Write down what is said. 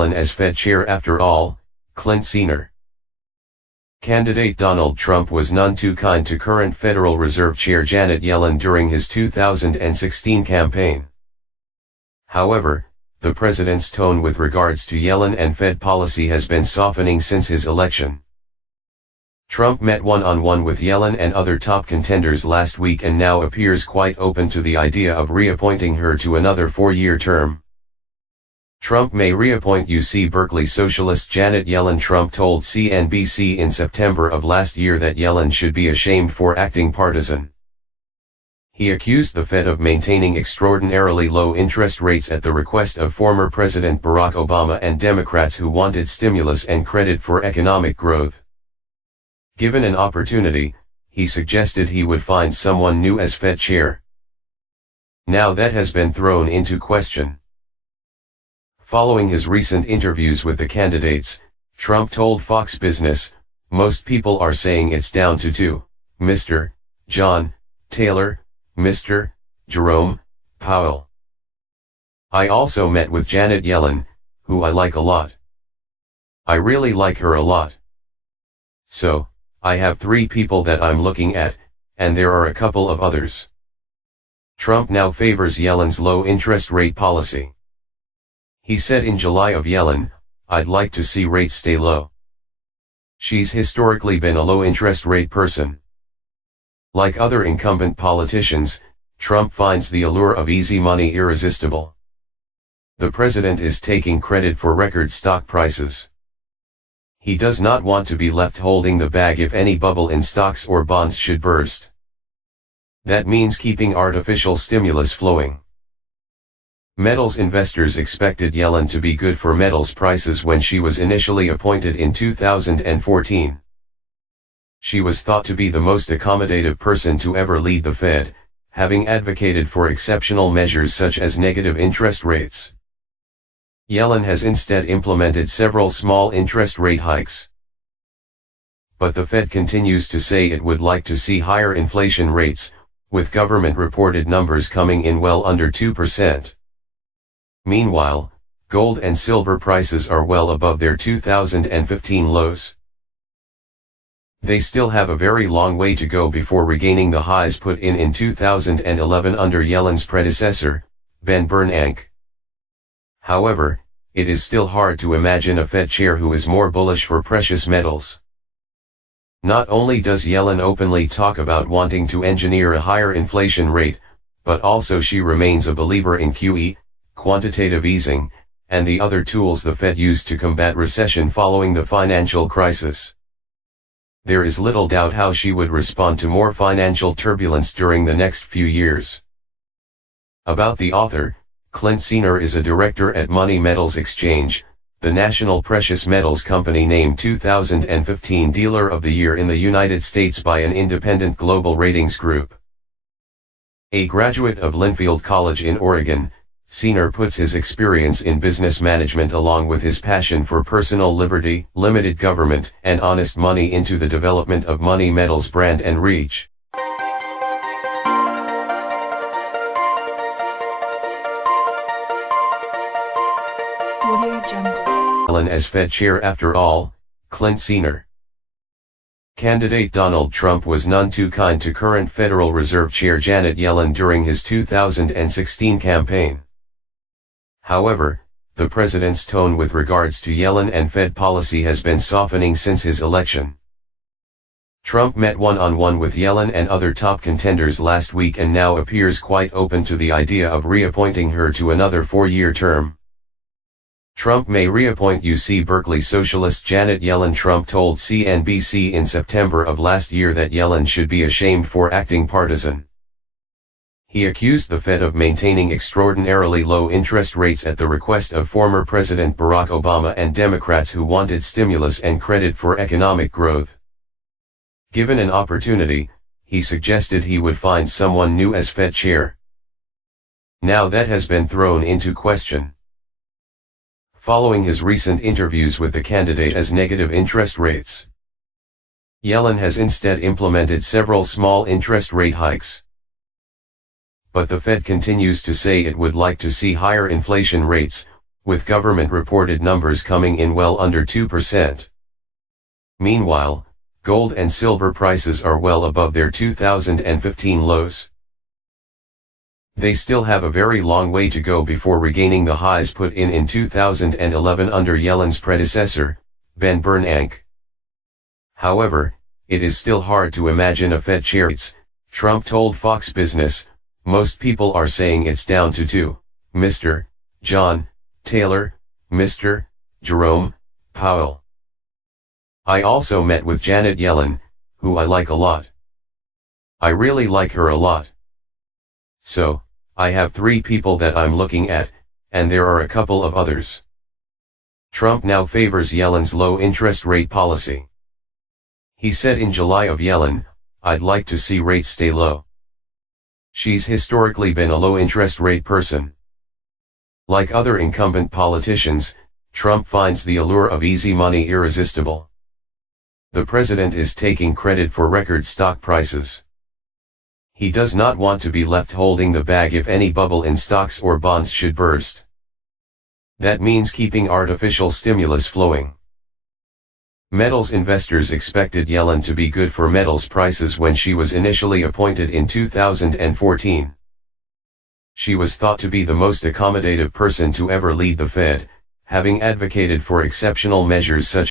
Yellen as Fed chair after all, Clint Siegner. Candidate Donald Trump was none too kind to current Federal Reserve Chair Janet Yellen during his 2016 campaign. However, the president's tone with regards to Yellen and Fed policy has been softening since his election. Trump met one-on-one with Yellen and other top contenders last week and now appears quite open to the idea of reappointing her to another 4-year term. Trump may reappoint UC Berkeley socialist Janet Yellen. Trump told CNBC in September of last year that Yellen should be ashamed for acting partisan. He accused the Fed of maintaining extraordinarily low interest rates at the request of former President Barack Obama and Democrats who wanted stimulus and credit for economic growth. Given an opportunity, he suggested he would find someone new as Fed chair. Now that has been thrown into question. Following his recent interviews with the candidates, Trump told Fox Business, "Most people are saying it's down to two, Mr. John Taylor, Mr. Jerome Powell. I also met with Janet Yellen, who I like a lot. I really like her a lot. So, I have 3 people that I'm looking at, and there are a couple of others." Trump now favors Yellen's low interest rate policy. He said in July of Yellen, "I'd like to see rates stay low. She's historically been a low interest rate person." Like other incumbent politicians, Trump finds the allure of easy money irresistible. The president is taking credit for record stock prices. He does not want to be left holding the bag if any bubble in stocks or bonds should burst. That means keeping artificial stimulus flowing. Metals investors expected Yellen to be good for metals prices when she was initially appointed in 2014. She was thought to be the most accommodative person to ever lead the Fed, having advocated for exceptional measures such as negative interest rates. Yellen has instead implemented several small interest rate hikes. But the Fed continues to say it would like to see higher inflation rates, with government-reported numbers coming in well under 2%. Meanwhile, gold and silver prices are well above their 2015 lows. They still have a very long way to go before regaining the highs put in 2011 under Yellen's predecessor, Ben Bernanke. However, it is still hard to imagine a Fed chair who is more bullish for precious metals. Not only does Yellen openly talk about wanting to engineer a higher inflation rate, but also she remains a believer in QE, quantitative easing, and the other tools the Fed used to combat recession following the financial crisis. There is little doubt how she would respond to more financial turbulence during the next few years. About the author, Clint Siegner is a director at Money Metals Exchange, the national precious metals company named 2015 Dealer of the Year in the United States by an independent global ratings group. A graduate of Linfield College in Oregon, Siegner puts his experience in business management along with his passion for personal liberty, limited government, and honest money into the development of Money Metals' brand and reach. Yellen as Fed chair after all, Clint Siegner. Candidate Donald Trump was none too kind to current Federal Reserve Chair Janet Yellen during his 2016 campaign. However, the president's tone with regards to Yellen and Fed policy has been softening since his election. Trump met one-on-one with Yellen and other top contenders last week and now appears quite open to the idea of reappointing her to another 4-year term. Trump may reappoint UC Berkeley socialist Janet Yellen. Trump told CNBC in September of last year that Yellen should be ashamed for acting partisan. He accused the Fed of maintaining extraordinarily low interest rates at the request of former President Barack Obama and Democrats who wanted stimulus and credit for economic growth. Given an opportunity, he suggested he would find someone new as Fed chair. Now that has been thrown into question. Following his recent interviews with the candidate as negative interest rates, Yellen has instead implemented several small interest rate hikes. But the Fed continues to say it would like to see higher inflation rates, with government-reported numbers coming in well under 2%. Meanwhile, gold and silver prices are well above their 2015 lows. They still have a very long way to go before regaining the highs put in 2011 under Yellen's predecessor, Ben Bernanke. However, it is still hard to imagine a Fed chair. Trump told Fox Business, "Most people are saying it's down to 2, Mr. John Taylor, Mr. Jerome Powell." I also met with Janet Yellen, who I like a lot. I really like her a lot. So, I have 3 people that I'm looking at, and there are a couple of others. Trump now favors Yellen's low interest rate policy. He said in July of Yellen, "I'd like to see rates stay low." She's historically been a low interest rate person. Like other incumbent politicians, Trump finds the allure of easy money irresistible. The president is taking credit for record stock prices. He does not want to be left holding the bag if any bubble in stocks or bonds should burst. That means keeping artificial stimulus flowing. Metals investors expected Yellen to be good for metals prices when she was initially appointed in 2014. She was thought to be the most accommodative person to ever lead the Fed, having advocated for exceptional measures such